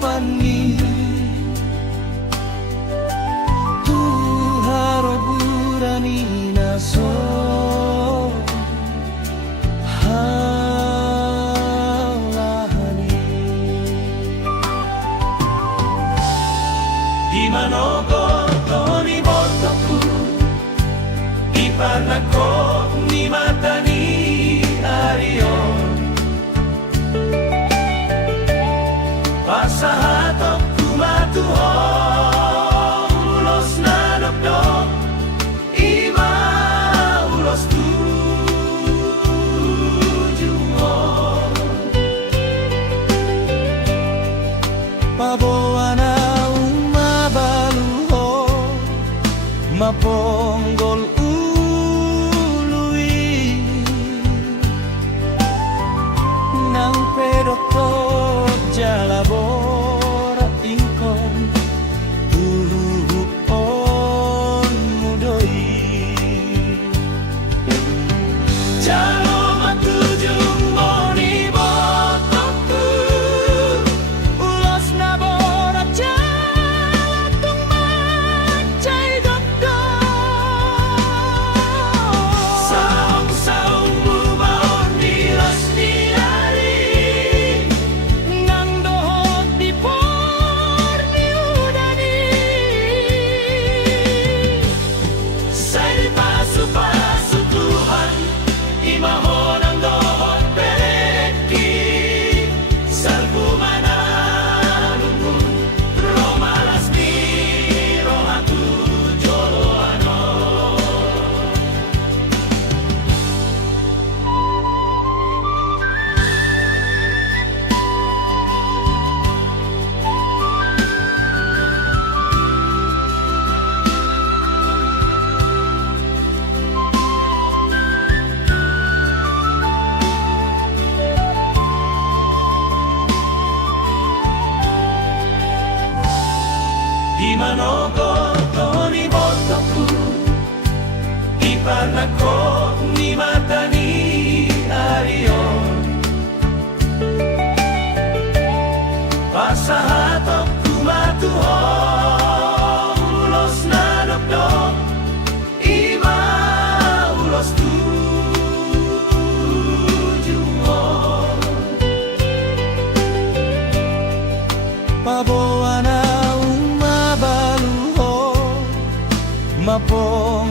pani tu haroburani naso halahani di manogo toni botoku di panako ni matani arion pasahatok kumatuho ulos na nokdok iba ulos tujuon paboana umabaluho maponggol ului nang pedoto jalabora ingkon tuhupon mudoi jalo matujung moni botoku ulos nabora jalatung macai dokdo saung-saung bubaon dilas diari nang dohot di porni udani say pasu-pasu Tuhan imahon ang dohot pereki salbu manalungun romalas ni rohatu joloano di manogo toni botoku di panako ni matani arion pasahatok kumatuho ulos na nokdok iba ulos tujuon paboana umabaluho mapong